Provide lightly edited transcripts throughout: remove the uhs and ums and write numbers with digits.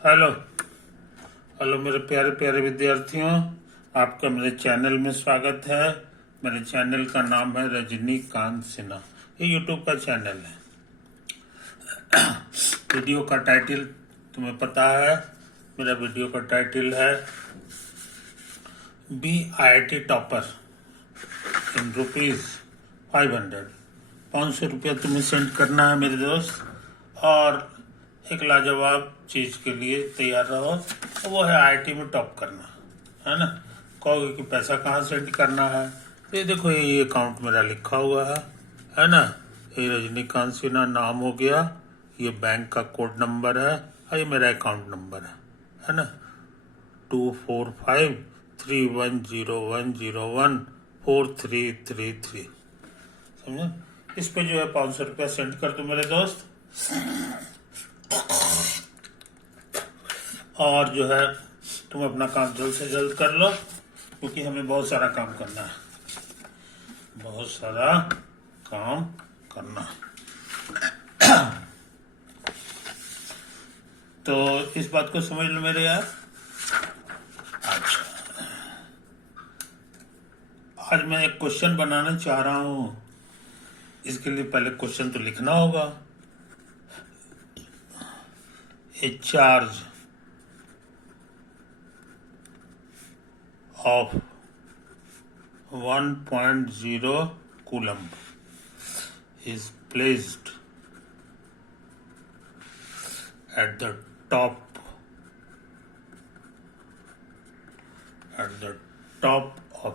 Hello hello मेरे प्यारे प्यारे विद्यार्थियों, आपका मेरे चैनल में स्वागत है। मेरे चैनल का नाम है रजनीकांत सिन्हा। ये यूट्यूब का चैनल है। वीडियो का टाइटल तुम्हें पता है। मेरा वीडियो का टाइटल है BIT टॉपर इन ₹500। 500 रुपया तुम्हें सेंड करना है मेरे दोस्त, और एक लाजवाब चीज के लिए तैयार रहो। वो है IIT में टॉप करना, है ना। कहोगे कि पैसा कहाँ सेंड करना है। ये देखो, ये अकाउंट मेरा लिखा हुआ है ना। ये रजनीकांत सिन्हा नाम हो गया, ये बैंक का कोड नंबर है, और ये मेरा अकाउंट नंबर है ना। 245310101433। समझे। इस पे जो है 500 रुपया सेंड कर दो मेरे दोस्त, और जो है तुम अपना काम जल्द से जल्द कर लो, क्योंकि हमें बहुत सारा काम करना है। बहुत सारा काम करना। तो इस बात को समझ लो मेरे यार। अच्छा, आज मैं एक क्वेश्चन बनाना चाह रहा हूं। इसके लिए पहले क्वेश्चन तो लिखना होगा। ए charge of 1.0 coulomb is placed at the top of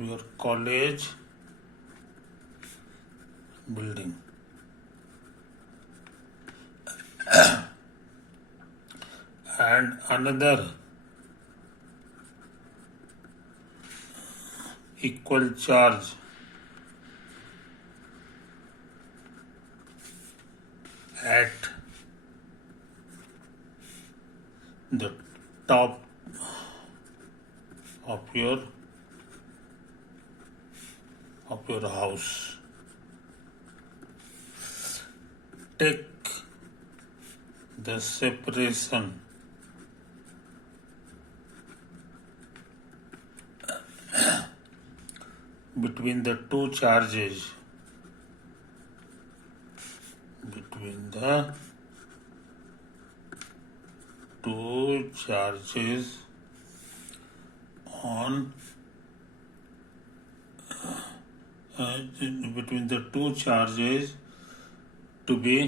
your college building, and another equal charge at the top of your house. Take the separation between the two charges on between the two charges to be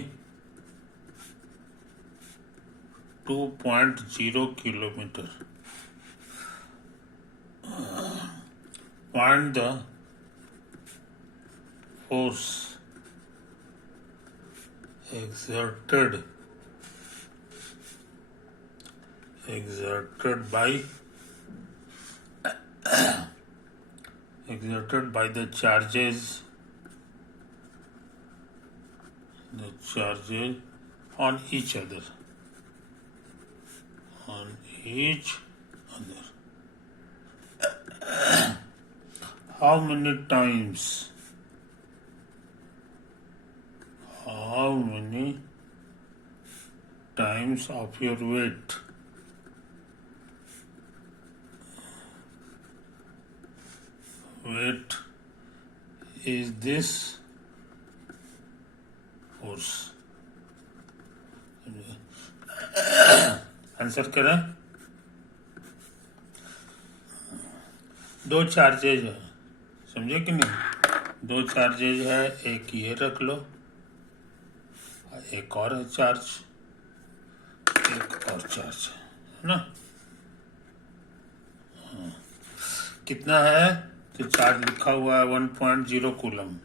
2.0 kilometer. Find the force exerted by the charges on each other. How many times of your weight is this force? Answer करें। दो charges है, समझे कि नहीं। दो charges है, एक ये रख लो, एक और है चार्ज, है ना। कितना है तो चार्ज लिखा हुआ है 1.0 कूलम।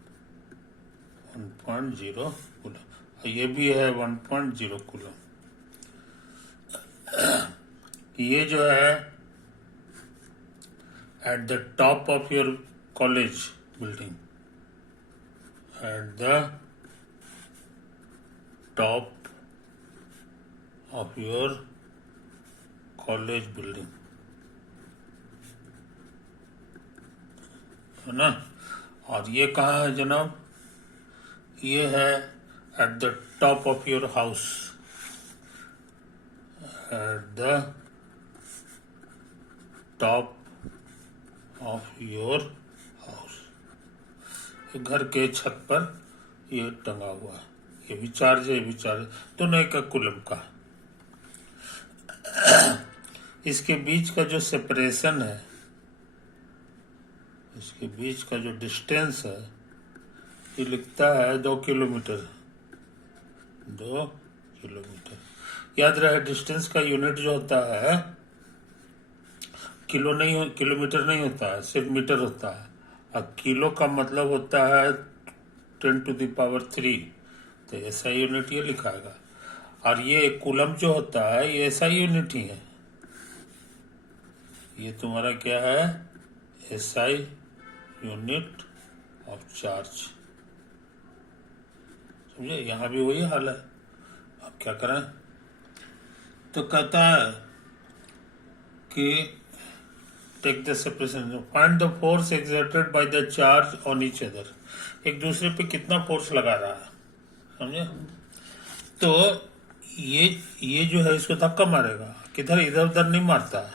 1.0 कूलम, ये भी है 1.0 कूलम। ये जो है at the top of your college building, at the top of your college building, है ना। और ये कहाँ है जनाब, ये है at the top of your house, at the top of your house, घर के छत पर ये टंगा हुआ है, ये भी चार्ज है, ये भी चार्ज, दोनों एक कूलम का। इसके बीच का जो सेपरेशन है, इसके बीच का जो डिस्टेंस है, ये लिखता है 2 किलोमीटर। 2 किलोमीटर। याद रहे डिस्टेंस का यूनिट जो होता है किलोमीटर नहीं होता है, सिर्फ मीटर होता है। अब किलो का मतलब होता है 10⁻³ तो ऐसा यूनिट ये लिखाएगा। और ये कूलम जो होता है ये ऐसा यूनिट ही है, ये तुम्हारा क्या है, SI यूनिट ऑफ चार्ज। समझे, यहां भी वही हाल है। अब क्या करें, तो कहता है कि take the separation, find the force exerted by the charge on each other. एक दूसरे पे कितना फोर्स लगा रहा है, समझे। तो ये जो है इसको धक्का मारेगा, किधर इधर उधर नहीं मारता है,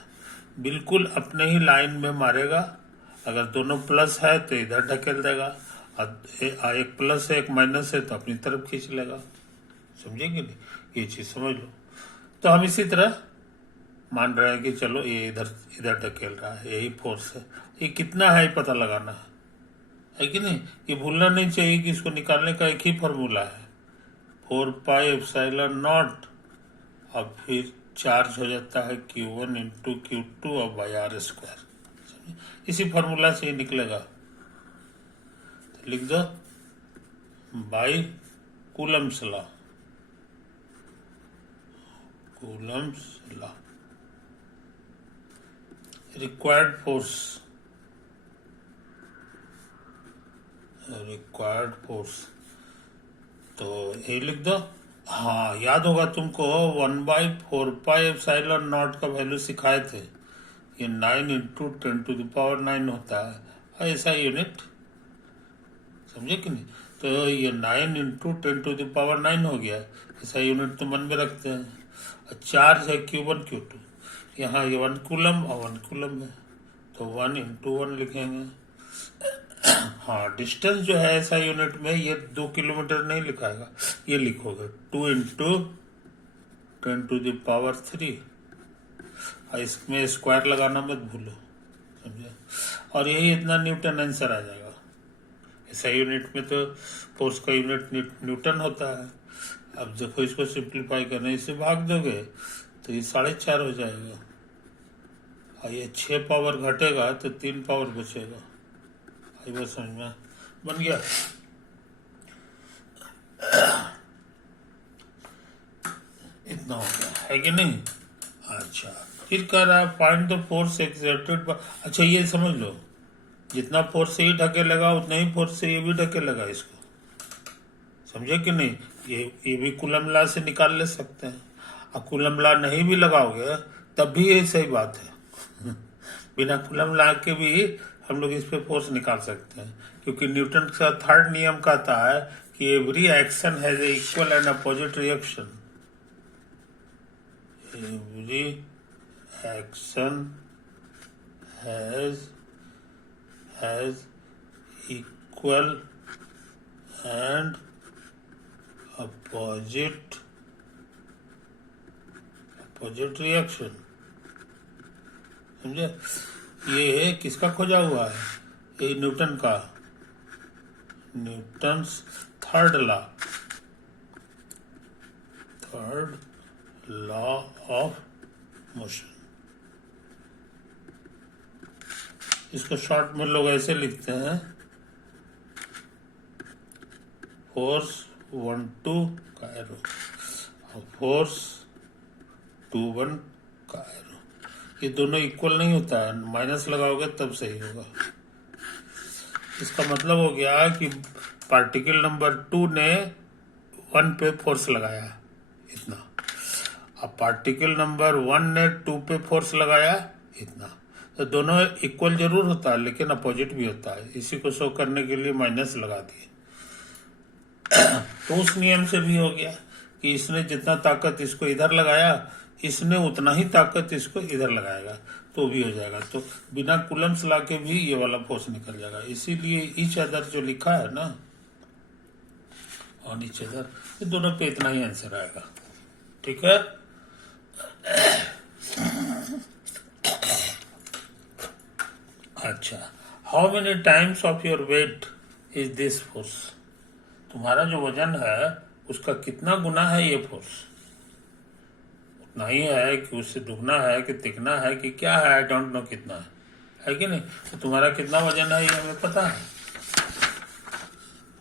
बिल्कुल अपने ही लाइन में मारेगा। अगर दोनों प्लस है तो इधर ढकेल देगा, और एक प्लस है एक माइनस है तो अपनी तरफ खींच लेगा। समझेंगे नहीं, ये चीज समझ लो। तो हम इसी तरह मान रहे हैं कि चलो ये इधर ढकेल रहा है, यही फोर्स है। ये कितना है पता लगाना है कि नहीं। ये भूलना नहीं चाहिए कि इसको निकालने का एक ही फॉर्मूला है, 4πε0। अब फिर चार्ज हो जाता है Q1 × Q2 और R²। इसी फॉर्मूला से ही निकलेगा, तो लिख दो by Coulomb's law. Coulomb's law, required force, तो ये लिख दो। हाँ, याद होगा तुमको 1/4πε0 का वैल्यू सिखाए थे, ये 9 × 10⁻9 होता है ऐसा यूनिट, समझे कि नहीं। तो ये 9 × 10⁻9 हो गया, ऐसा यूनिट तो मन में रखते हैं। चार्ज है Q1 Q2, यहाँ ये 1 कूलम और 1 कूलम है, तो 1 × 1 लिखेंगे। हाँ, डिस्टेंस जो है ऐसा यूनिट में ये 2 किलोमीटर नहीं लिखाएगा, ये लिखोगे 2 × 10⁻³ और इसमें स्क्वायर लगाना मत भूलो, समझे। और यही इतना न्यूटन आंसर आ जाएगा। ऐसा यूनिट में तो फोर्स का यूनिट न्यूटन होता है। अब देखो इसको सिंप्लीफाई करना, इससे भाग दोगे तो ये 4.5 हो जाएगा, और ये 6 पावर घटेगा तो 3 पावर बचेगा। आई बात समझ में, बन गया। इतना हो गया है कि नहीं। अच्छा, फिर कह रहा है फाइंड द फोर्स एक्सर्टेड। अच्छा, ये समझ लो, जितना फोर्स से ही ढकेलेगा उतना ही फोर्स से ये भी ढकेलेगा इसको, समझे कि नहीं। ये भी कूलम लॉ से निकाल ले सकते हैं, और कूलम लॉ नहीं भी लगाओगे तब भी ये सही बात है। बिना कूलम लॉ के भी हम लोग इस पे फोर्स निकाल सकते हैं, क्योंकि न्यूटन का थर्ड नियम कहता है कि every action has a equal and opposite reaction. Every action has equal and opposite reaction, समझे। ये किसका खोजा हुआ है, ये न्यूटन का, Newton's third law of motion. इसको शॉर्ट में लोग ऐसे लिखते हैं, फोर्स 1-2 का एरो और फोर्स 2-1 का एरो। ये दोनों इक्वल नहीं होता है, माइनस लगाओगे तब सही होगा। इसका मतलब हो गया कि पार्टिकल नंबर 2 ने 1 पे फोर्स लगाया इतना, अब पार्टिकल नंबर 1 ने 2 पे फोर्स लगाया इतना। तो दोनों इक्वल जरूर होता है लेकिन अपोजिट भी होता है, इसी को शो करने के लिए माइनस लगा दिए। तो उस नियम से भी हो गया कि इसने जितना ताकत इसको इधर लगाया, इसने उतना ही ताकत इसको इधर लगाएगा, तो भी हो जाएगा। तो बिना कूलम्स ला के भी ये वाला फोर्स निकल जाएगा। इसीलिए ईच अदर जो लिखा है ना, और ईच अदर, ये दोनों पे इतना ही आंसर आएगा। ठीक है। अच्छा, how many times of your weight is this force? तुम्हारा जो वजन है उसका कितना गुना है ये फोर्स? उतना ही है कि उससे दुगना है कि तिगना है कि क्या है? आई डोंट नो कितना है कि नहीं? तो तुम्हारा कितना वजन है ये हमें पता है।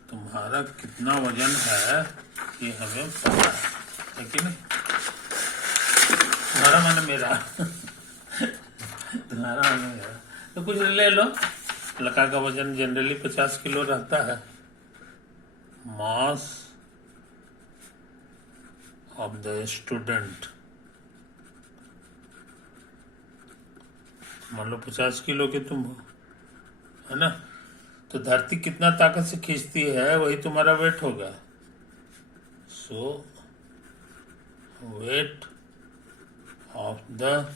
तुम्हारा कितना वजन है ये हमें पता है कि नहीं? तुम्हारा माने मेरा तुम्हारा माने मेरा। तो कुछ ले लो। लड़का का वजन जनरली 50 किलो रहता है। मास ऑफ द स्टूडेंट, मान लो 50 किलो के तुम हो, है ना? तो धरती कितना ताकत से खींचती है वही तुम्हारा वेट होगा। सो वेट ऑफ द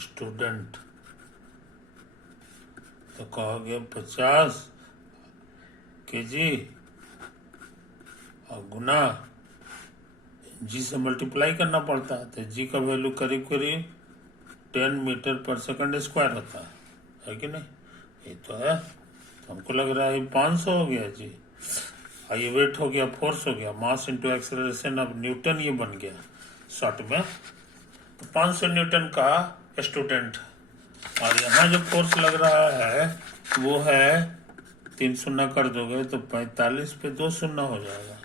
स्टूडेंट, तो कहोगे 50 kg और गुना जी से मल्टीप्लाई करना पड़ता है। तो जी का वैल्यू करीब करीब 10 मीटर पर सेकंड स्क्वायर होता है कि नहीं? ये तो है। तो हमको लग रहा है 500 हो गया जी। और ये वेट हो गया, फोर्स हो गया, mass into acceleration of Newton, ये बन गया शॉर्ट में। तो 500 न्यूटन का स्टूडेंट, और यहाँ जो फोर्स लग रहा है वो है 3 शून्य कर दोगे तो 45 पे 2 शून्य हो जाएगा,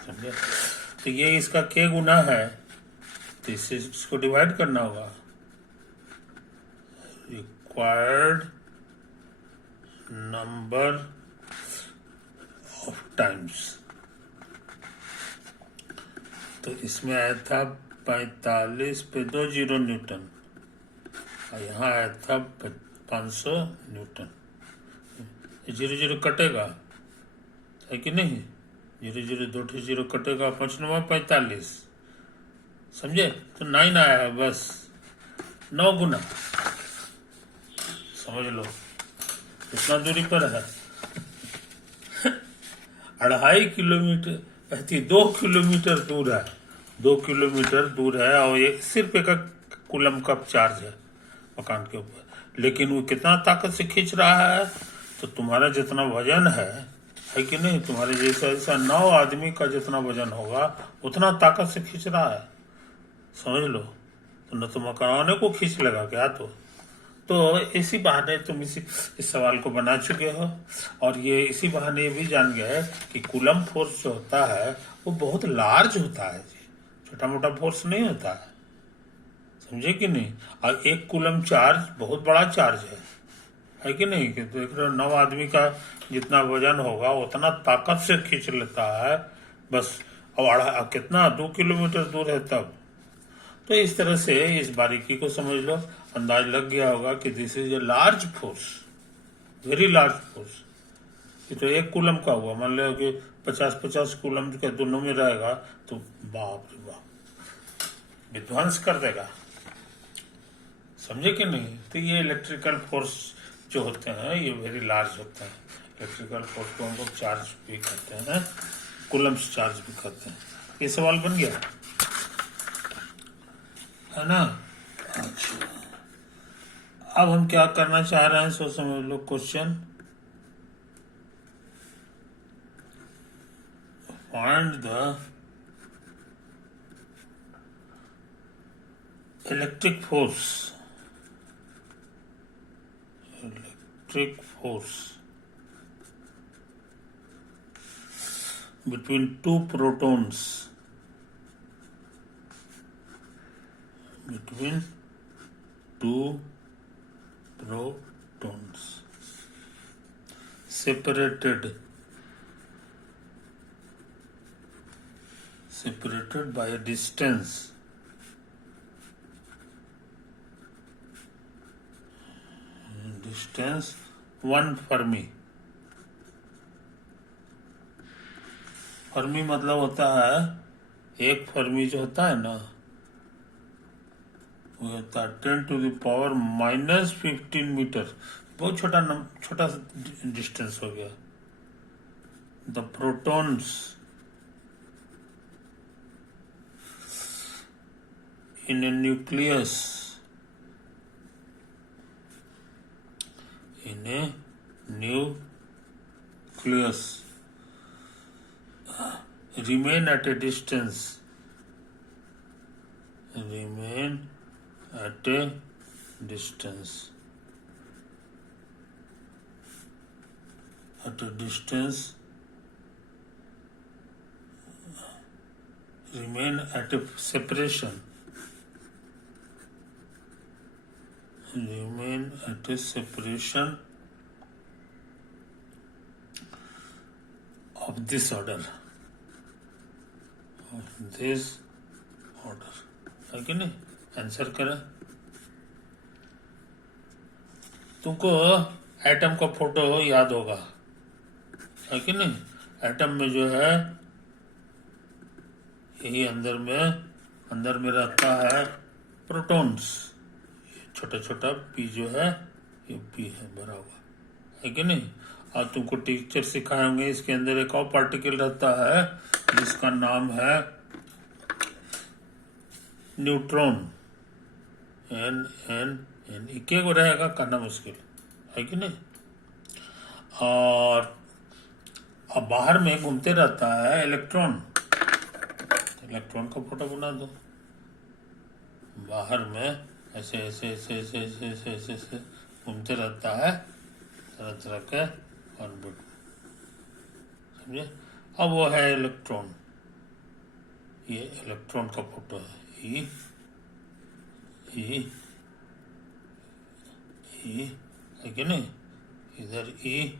समझे? तो ये इसका के गुना है, तो इससे इसको डिवाइड करना होगा। रिक्वायर्ड नंबर ऑफ टाइम्स, तो इसमें आया था 45 पे 2 जीरो न्यूटन, और यहाँ आया था 500 न्यूटन। जीरो जीरो कटेगा, है कि नहीं? जीरो जीरो 2 जीरो कटेगा, 5 9 45, समझे? तो 9 आया है, बस 9 गुना, समझ लो कितना दूरी पर है। 2.5 किलोमीटर, 2 किलोमीटर दूर है, 2 किलोमीटर दूर है, और ये सिर्फ एक कूलम का चार्ज है मकान के ऊपर, लेकिन वो कितना ताकत से खींच रहा है? तो तुम्हारा जितना वजन है कि नहीं? तुम्हारे जैसा ऐसा 9 आदमी का जितना वजन होगा उतना ताकत से खींच रहा है, समझ लो। तो न तो मकान को खींच लगा क्या? तो इसी बहाने तुम इस सवाल को बना चुके हो, और ये इसी बहाने भी जान गए कि कूलम फोर्स जो होता है वो बहुत लार्ज होता है जी, छोटा मोटा फोर्स नहीं होता है, समझे कि नहीं? और एक कूलम चार्ज बहुत बड़ा चार्ज है कि नहीं? कि देख रहे हो 9 आदमी का जितना वजन होगा उतना ताकत से खींच लेता है, बस। और कितना 2 किलोमीटर दूर है तब। तो इस तरह से इस बारीकी को समझ लो, अंदाज लग गया होगा कि this is a large force, very large force. ये तो एक कूलम का हुआ, मान लो कि 50-50 कूलम के दोनों में रहेगा तो बाप रे बाप, विध्वंस कर देगा, समझे कि नहीं? तो ये इलेक्ट्रिकल फोर्स जो होते हैं ये वेरी लार्ज होते हैं। इलेक्ट्रिकल फोर्स को हम लोग चार्ज भी कहते हैं, कूलम्स चार्ज भी कहते हैं। ये सवाल बन गया है ना? अच्छा, अब हम क्या करना चाह रहे हैं सो समझ लो। Question, find the electric force between two protons, separated by a distance distance 1 Fermi, Fermi मतलब होता है, एक फर्मी जो होता है ना, वो होता है 10⁻⁻15 मीटर। बहुत छोटा सा डिस्टेंस हो गया। The protons in A nucleus remain at a distance remain at a separation of this order है कि नहीं? आंसर करें। तुमको एटम का फोटो याद होगा, है कि नहीं? एटम में जो है यही अंदर में रहता है प्रोटॉन्स। छोटा छोटा पी जो है ये पी है भरा हुआ, है कि नहीं? और तुमको टीचर सिखाएंगे इसके अंदर एक और पार्टिकल रहता है जिसका नाम है न्यूट्रॉन। एन इके को रहेगा, करना मुश्किल है कि नहीं? और अब बाहर में घूमते रहता है इलेक्ट्रॉन का फोटो बना दो। बाहर में ऐसे घूमते रहता है तरह तरह के ऑर्बिट, समझे? अब वो है इलेक्ट्रॉन, ये इलेक्ट्रॉन का फोटो है। ई है कि नहीं? इधर ई,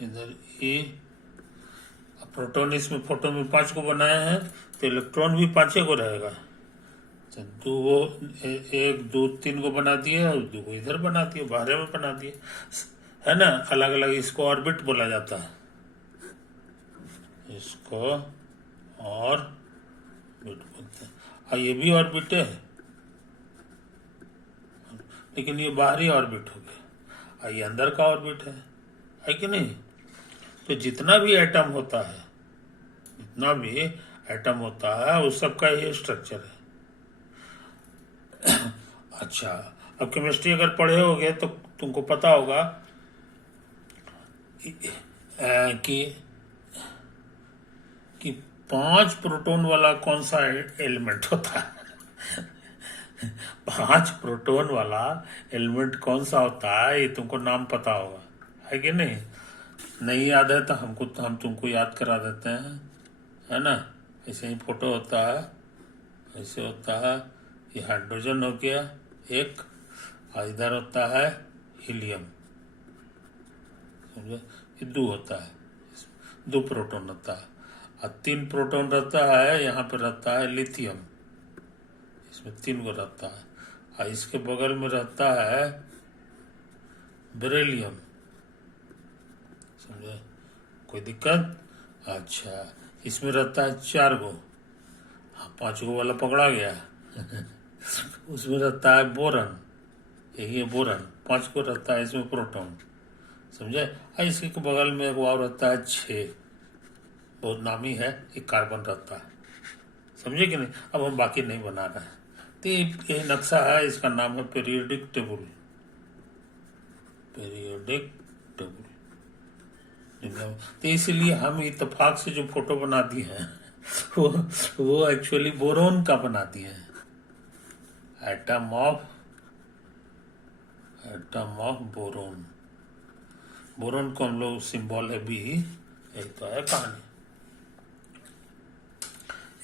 इधर ई। प्रोटॉन इसमें फोटो में 5 को बनाया है, तो इलेक्ट्रॉन भी 5 को रहेगा। तो 1 2 3 को बना दिए और 2 को इधर बना दिए, बाहर में बना दिए, है ना? अलग अलग इसको ऑर्बिट बोला जाता है, इसको ऑर्बिट बोलते हैं। और ये भी ऑर्बिट है, लेकिन ये बाहरी ऑर्बिट हो गया और ये अंदर का ऑर्बिट है कि नहीं? तो जितना भी एटम होता है उस सब का ये स्ट्रक्चर है। अच्छा, अब केमिस्ट्री अगर पढ़े होगे तो तुमको पता होगा कि 5 प्रोटॉन वाला कौन सा एलिमेंट होता है। 5 प्रोटॉन वाला एलिमेंट कौन सा होता है, ये तुमको नाम पता होगा, है कि नहीं? नहीं याद है तो हम तुमको याद करा देते हैं, है ना? ऐसे ही फोटो होता है, ऐसे होता है। ये हाइड्रोजन हो गया एक, और इधर होता है हीलियम, समझे? ये 2 होता है, 2 प्रोटॉन होता है। और 3 प्रोटॉन रहता है, यहाँ पर रहता है लिथियम, इसमें 3 को रहता है। और इसके बगल में रहता है बेरिलियम, समझे? कोई दिक्कत? अच्छा, इसमें रहता है 4 को, हाँ 5 को वाला पकड़ा गया। उसमें रहता है बोरन, यही है बोरन, 5 को रहता है इसमें प्रोटॉन, समझे? और इसके बगल में एक और रहता है 6, बहुत नामी है, एक कार्बन रहता है, समझे कि नहीं? अब हम बाकी नहीं बना रहे हैं। तो ये नक्शा है, इसका नाम है पीरियोडिक टेबल। तो इसलिए हम इत्तेफाक से जो फोटो बना दिए हैं वो एक्चुअली बोरोन का बना दिए हैं। Atom of boron. बोरोन को हम लोग सिंबल है बी, यही तो है कहानी,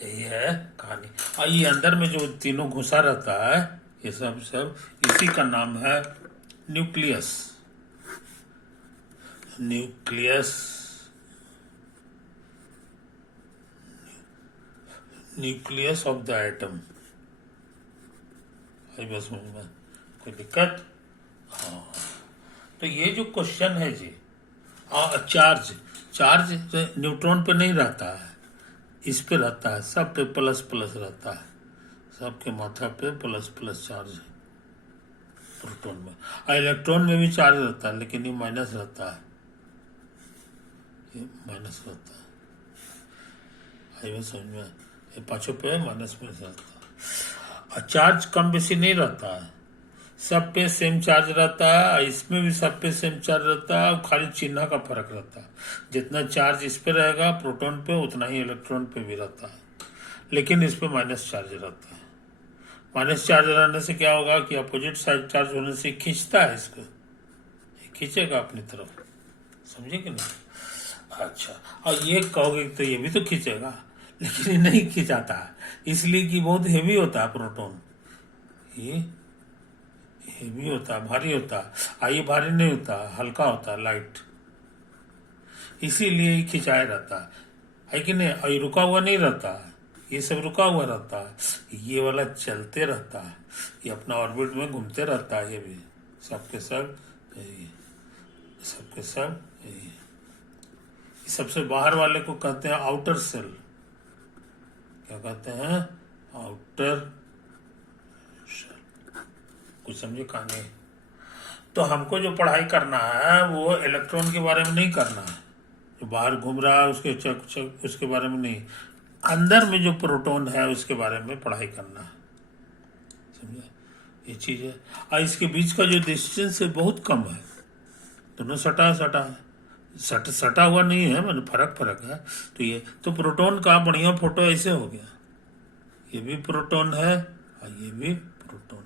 यही है कहानी। और ये अंदर में जो तीनों घुसा रहता है, ये सब इसी का नाम है nucleus. Nucleus of the atom. बस समझ कोई दिक्कत? हाँ, तो ये जो क्वेश्चन है जी, और चार्ज चार्ज न्यूट्रॉन पे नहीं रहता है, इस पे रहता है, सब पे प्लस प्लस रहता है, सबके माथा पे प्लस प्लस चार्ज है प्रोटॉन में। और इलेक्ट्रॉन में भी चार्ज रहता है, लेकिन ये माइनस रहता है, ये माइनस रहता है। आई में समझ में, ये पांचों पे माइनस में रहता है। और चार्ज कम बेसी नहीं रहता है, सब पे सेम चार्ज रहता है, इसमें भी सब पे सेम चार्ज रहता है, खाली चिन्ह का फर्क रहता है। जितना चार्ज इस पे रहेगा प्रोटॉन पे, उतना ही इलेक्ट्रॉन पे भी रहता है, लेकिन इस पे माइनस चार्ज रहता है। माइनस चार्ज रहने से क्या होगा कि अपोजिट साइड चार्ज होने से खींचता है इसको, खींचेगा अपनी तरफ, समझे कि नहीं? अच्छा, और ये कहोगे तो ये भी तो खींचेगा, लेकिन ये नहीं खींचाता है, इसलिए कि बहुत हेवी होता है प्रोटॉन, ये हेवी होता है, भारी होता है। ये भारी नहीं होता, हल्का होता है, लाइट, इसीलिए खिंचाया रहता है कि नहीं? और ये रुका हुआ नहीं रहता है, ये सब रुका हुआ रहता है, ये वाला चलते रहता है, ये अपना ऑर्बिट में घूमते रहता है, ये भी सबके सब यही, सबके सब यही। सबसे बाहर वाले को कहते हैं आउटर सेल, क्या कहते हैं? Outer cell. कुछ समझे कहानी? तो हमको जो पढ़ाई करना है वो इलेक्ट्रॉन के बारे में नहीं करना है, जो बाहर घूम रहा है उसके उसके बारे में नहीं, अंदर में जो प्रोटॉन है उसके बारे में पढ़ाई करना है, समझे? ये चीज है। और इसके बीच का जो डिस्टेंस है बहुत कम है, दोनों सटा सटा है, सटा हुआ नहीं है, मतलब फर्क है। तो ये तो प्रोटॉन का बढ़िया फोटो ऐसे हो गया, ये भी प्रोटॉन है और ये भी प्रोटॉन,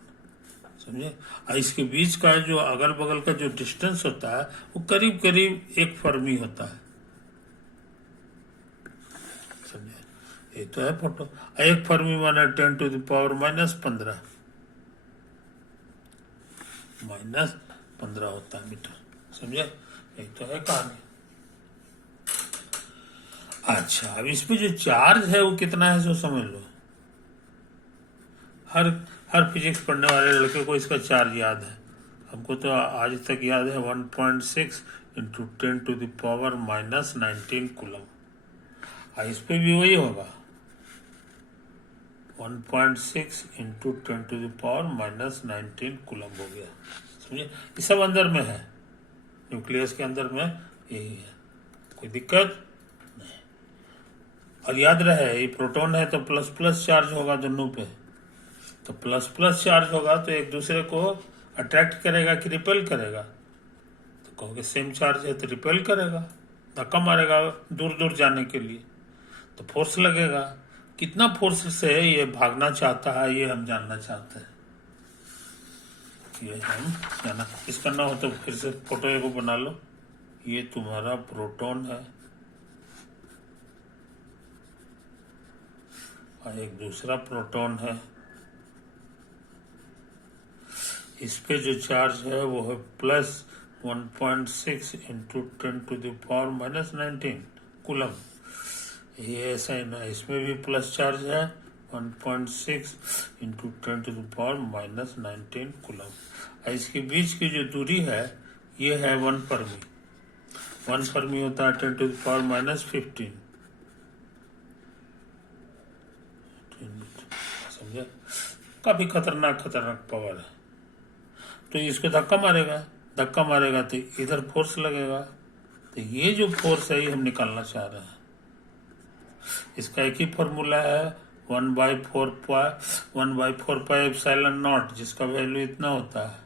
समझे? और इसके बीच का जो अगल बगल का जो डिस्टेंस होता है वो करीब करीब 1 फर्मी होता है, समझे? ये तो है फोटो। 1 फर्मी माने 10⁻⁻15 -15 होता है मीटर, समझे? यही तो है कहानी। अच्छा, अब इसमें जो चार्ज है वो कितना है सो समझ लो। हर फिजिक्स पढ़ने वाले लड़के को इसका चार्ज याद है, हमको तो आज तक याद है 1.6 × 10⁻⁻19 कूलम। इस पे भी वही होगा, 1.6 × 10⁻⁻19 कूलम हो गया, समझे? ये सब अंदर में है, न्यूक्लियस के अंदर में यही है, कोई दिक्कत नहीं। और याद रहे ये प्रोटॉन है तो प्लस प्लस चार्ज होगा दोनों पे, तो प्लस प्लस चार्ज होगा तो एक दूसरे को अट्रैक्ट करेगा कि रिपेल करेगा? तो कहोगे सेम चार्ज है तो रिपेल करेगा, धक्का मारेगा दूर दूर जाने के लिए, तो फोर्स लगेगा। कितना फोर्स से ये भागना चाहता है ये हम जानना चाहते हैं, ये हम जाना। इसका ना हो तो फिर से फोटो एगो बना लो, ये तुम्हारा प्रोटॉन है और एक दूसरा प्रोटॉन है, इस पे जो चार्ज है वो है प्लस 1.6 × 10⁻⁻19 कूलम। ये ऐसा ही ना, इसमें भी प्लस चार्ज है 1.6 × 10⁻⁻19 कूलम। इसके बीच की जो दूरी है ये है 1 फर्मी। 1 फर्मी होता है 10⁻⁻15, समझे? काफी खतरनाक पावर है। तो इसको धक्का मारेगा तो इधर फोर्स लगेगा, तो ये जो फोर्स है ये हम निकालना चाह रहे हैं। इसका एक ही फॉर्मूला है, 1/4πε0, जिसका वैल्यू इतना होता है।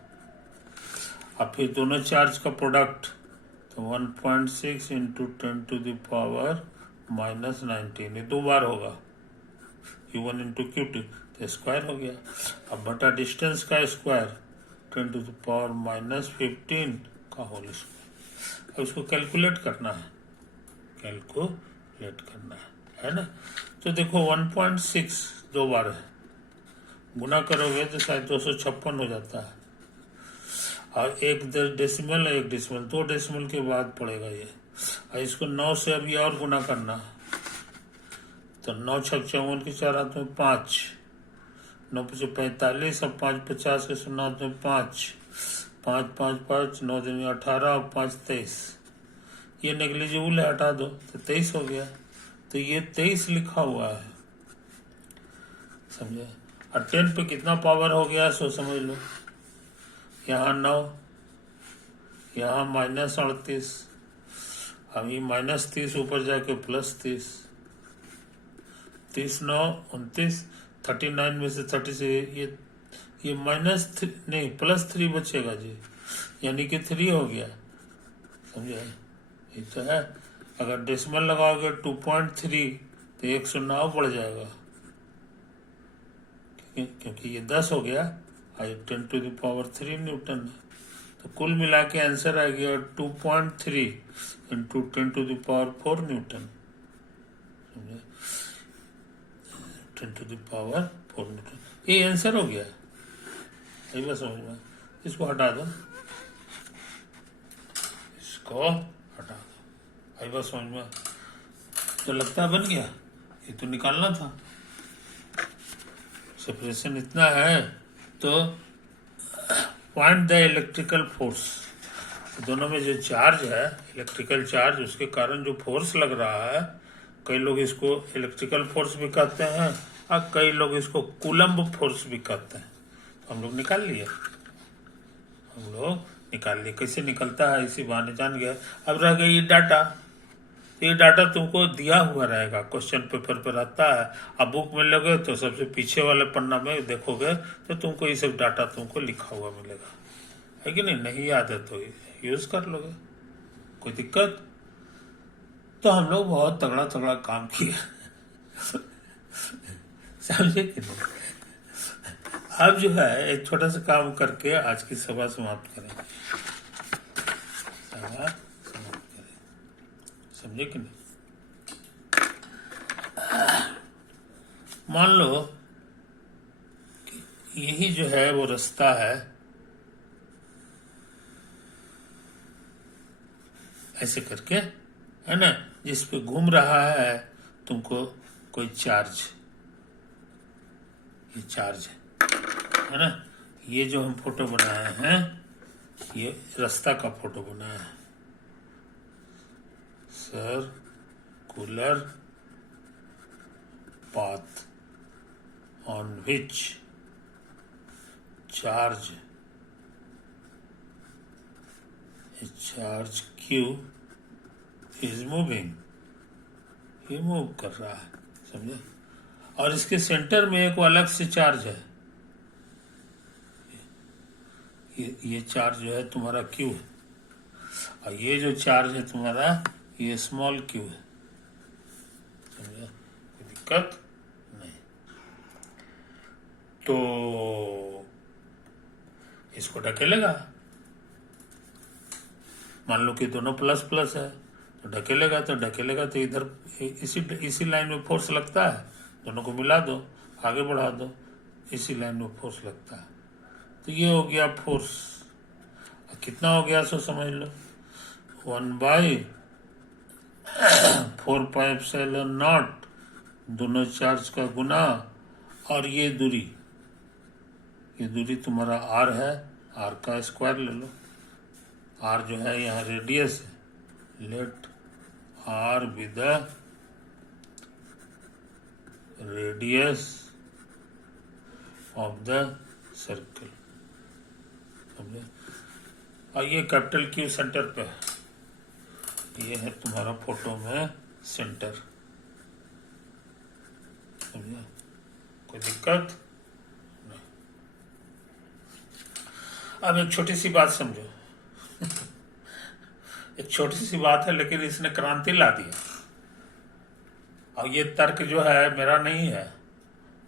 अब फिर दोनों चार्ज का प्रोडक्ट, तो 1.6 × 10⁻⁻19 ये 2 बार होगा, Q1 × Q2 तो स्क्वायर हो गया। अब बटा डिस्टेंस का स्क्वायर 10⁻⁻15 का होल स्क्वायर। अब इसको कैलकुलेट करना है, है ना? तो देखो 1.6 2 बार है, गुना करोगे तो शायद 256 हो जाता है, और 1 डेसिमल 2 डेसिमल के बाद पड़ेगा ये। और इसको 9 से अभी और गुना करना है, तो 9 × 6 = 54 के 4 हाथ में 5, 9 × 5 = 45, और 5 × 50 के 0 हाथ में 5, 5 × 5 = 5, 9 × 18 और 5 = 23, ये नेग्लिजिबल है, हटा दो तो 23 हो गया। तो ये 23 लिखा हुआ है, समझे। और 10 पे कितना पावर हो गया सो समझ लो। यहाँ 9, यहाँ -38, अभी -30 ऊपर जाके +30, 30 9 29, 39 में से 30 से ये -3 नहीं +3 बचेगा जी, यानी कि 3 हो गया, समझे। ये तो है, अगर डेसिमल लगाओगे 2.3 तो 109 बढ़ जाएगा, क्योंकि ये 10 हो गया और 10⁻³ न्यूटन है। तो कुल मिला के आंसर आ गया 2.3 इंटू 10⁻⁴ न्यूटन, समझे, 10⁻⁴ न्यूटन, ये आंसर हो गया। यही बात समझ में। इसको हटा दो, इसको हटा दो, यही बात समझ में। तो लगता है बन गया, ये तो निकालना था। सेपरेशन इतना है तो फाइंड द इलेक्ट्रिकल फोर्स। दोनों में जो चार्ज है, इलेक्ट्रिकल चार्ज, उसके कारण जो फोर्स लग रहा है, कई लोग इसको इलेक्ट्रिकल फोर्स भी कहते हैं और कई लोग इसको कूलम्ब फोर्स भी कहते हैं। तो हम लोग निकाल लिए, कैसे निकलता है इसी बहाने जान गया। अब रह गई ये डाटा। ये डाटा तुमको दिया हुआ रहेगा, क्वेश्चन पेपर पर आता है। अब बुक में लोगे तो सबसे पीछे वाले पन्ना में देखोगे तो तुमको ये सब डाटा तुमको लिखा हुआ मिलेगा, है कि नहीं। नहीं याद है तो यूज कर लोगे, कोई दिक्कत। तो हम लोग बहुत तगड़ा तगड़ा काम किया, समझे कि नहीं। अब जो है एक छोटा सा काम करके आज की सभा समाप्त करें, समझे कि नहीं। मान लो कि यही जो है वो रास्ता है, ऐसे करके, है ना, जिस पे घूम रहा है तुमको कोई चार्ज, ये चार्ज है ना। ये जो हम फोटो बनाए हैं, ये रास्ता का फोटो बनाया है। Circular path on which charge q is moving, ये मूव कर रहा है, समझे। और इसके सेंटर में एक अलग से चार्ज है, ये चार्ज जो है तुम्हारा q है, और ये जो चार्ज है तुम्हारा ये स्मॉल q है, समझे। कोई दिक्कत नहीं। तो इसको ढकेलेगा, मान लो कि दोनों प्लस प्लस है तो ढकेलेगा, तो इधर इसी लाइन में फोर्स लगता है, दोनों को मिला दो, आगे बढ़ा दो, इसी लाइन में फोर्स लगता है। तो ये हो गया फोर्स। कितना हो गया सो समझ लो, 1/4πε0, दोनों चार्ज का गुना, और ये दूरी तुम्हारा r है, r का स्क्वायर ले लो। r जो है यहाँ रेडियस है, let r be the radius of the circle, समझे। और ये कैपिटल Q सेंटर पे है, ये है तुम्हारा फोटो में सेंटर, समझे। कोई दिक्कत नहीं। अब एक छोटी सी बात समझो, एक छोटी सी बात है लेकिन इसने क्रांति ला दिया। और ये तर्क जो है मेरा नहीं है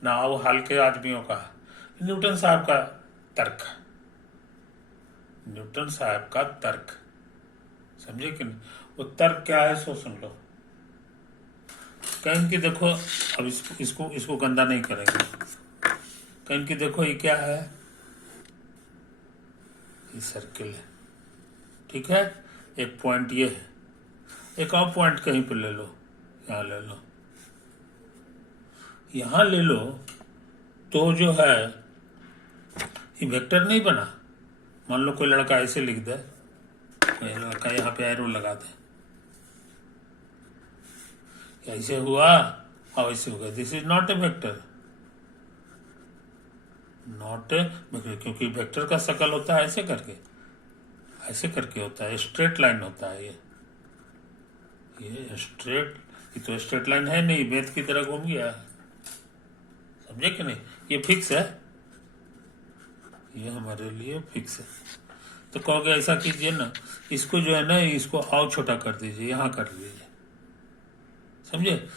ना, वो हाल के आदमियों का, न्यूटन साहब का तर्क, न्यूटन साहब का तर्क, समझे कि नहीं। वो तर्क क्या है सो सुन लो। कहीं की देखो, अब इसको गंदा नहीं करेंगे। कहीं की देखो, ये क्या है, ये सर्किल है, ठीक है। एक पॉइंट ये है, एक और पॉइंट कहीं पे ले लो, यहाँ ले लो, यहाँ ले लो, तो जो है ये वेक्टर नहीं बना। मान लो कोई लड़का ऐसे लिख दे, कोई लड़का यहाँ पे एरो लगा दे, ऐसे हुआ और ऐसे हो गया, this is not a vector, not a vector, क्योंकि वेक्टर का शकल होता है ऐसे करके होता है, स्ट्रेट लाइन होता है ये स्ट्रेट, ये तो स्ट्रेट लाइन है नहीं, बेत की तरह घूम गया, समझे कि नहीं, ये फिक्स है, ये हमारे लिए फिक्स है। तो कहोगे ऐसा कीजिए ना, इसको जो है ना, इसको और छोटा कर दीजिए, यहाँ कर लीजिए, समझे।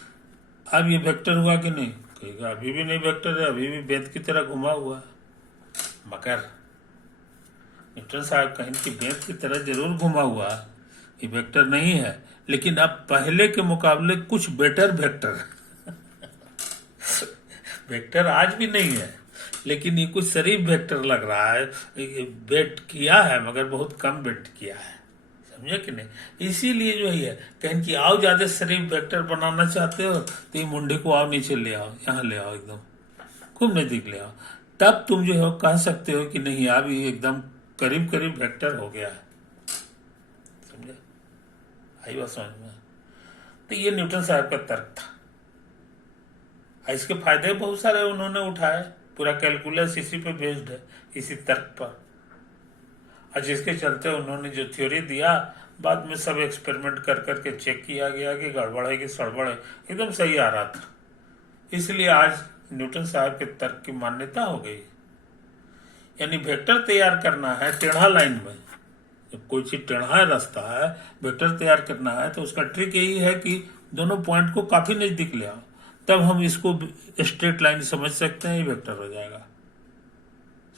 अब ये वेक्टर हुआ कि नहीं, कहेगा अभी भी नहीं वेक्टर है, अभी भी बेत की तरह घुमा हुआ है। मगर न्यूटन साहब कहें कि बेत की तरह जरूर घुमा हुआ है, ये वेक्टर नहीं है, लेकिन अब पहले के मुकाबले कुछ बेटर वेक्टर वेक्टर आज भी नहीं है, लेकिन ये कुछ शरीफ वेक्टर लग रहा है, बेट किया है मगर बहुत कम बेट किया है, समझे कि नहीं। इसीलिए जो है कहें कि आओ ज्यादा शरीफ वेक्टर बनाना चाहते हो तो ये मुंडे को आओ नीचे ले आओ, यहाँ ले आओ, एकदम खूब नजदीक ले आओ, तब तुम जो है कह सकते हो कि नहीं अब ये एकदम करीब करीब वेक्टर हो गया है, समझे, आई बात समझ में। तो ये न्यूटन साहब का तर्क था, इसके फायदे बहुत सारे उन्होंने उठाए, पूरा कैलकुलस इसी पे बेस्ड है, इसी तर्क पर, और जिसके चलते उन्होंने जो थ्योरी दिया बाद में सब एक्सपेरिमेंट कर करके चेक किया गया कि गड़बड़ है कि सड़बड़ है, एकदम सही आ रहा था। इसलिए आज न्यूटन साहब के तर्क की मान्यता हो गई। यानी वेक्टर तैयार करना है टेढ़ा लाइन में, जब कोई चीज टेढ़ा रास्ता है, वेक्टर तैयार करना है तो उसका ट्रिक यही है कि दोनों पॉइंट को काफी नजदीक ले आओ, तब हम इसको स्ट्रेट लाइन समझ सकते हैं, ये वेक्टर हो जाएगा,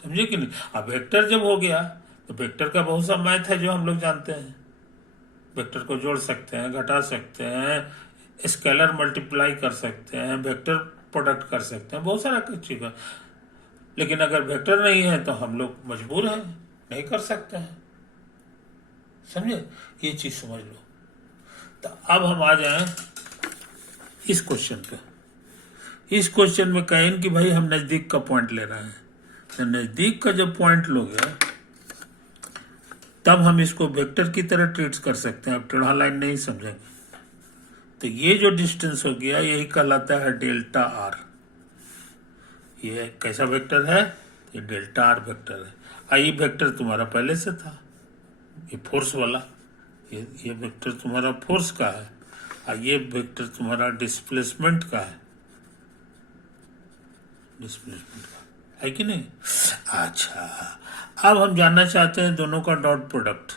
समझे कि नहीं। अब वेक्टर जब हो गया तो वेक्टर का बहुत सा मैथ है जो हम लोग जानते हैं, वेक्टर को जोड़ सकते हैं, घटा सकते हैं, स्केलर मल्टीप्लाई कर सकते हैं, वेक्टर प्रोडक्ट कर सकते हैं, बहुत सारा चीज है। लेकिन अगर वेक्टर नहीं है तो हम लोग मजबूर हैं, नहीं कर सकते हैं, समझे, ये चीज समझ लो। तो अब हम आ जाएं इस क्वेश्चन पे। इस क्वेश्चन में कहें कि भाई हम नजदीक का पॉइंट ले रहे हैं, तो नजदीक का जब पॉइंट लोगे तब हम इसको वेक्टर की तरह ट्रीट कर सकते हैं, अब टेढ़ा लाइन नहीं समझेंगे। तो ये जो डिस्टेंस हो गया यही कहलाता है डेल्टा आर। ये कैसा वेक्टर है, ये डेल्टा आर वेक्टर है। आई वेक्टर तुम्हारा पहले से था, ये फोर्स वाला, ये वेक्टर तुम्हारा फोर्स का है, और ये वेक्टर तुम्हारा डिस्प्लेसमेंट का है, डिस्प्लेसमेंट का है कि नहीं। अच्छा, अब हम जानना चाहते हैं दोनों का डॉट प्रोडक्ट।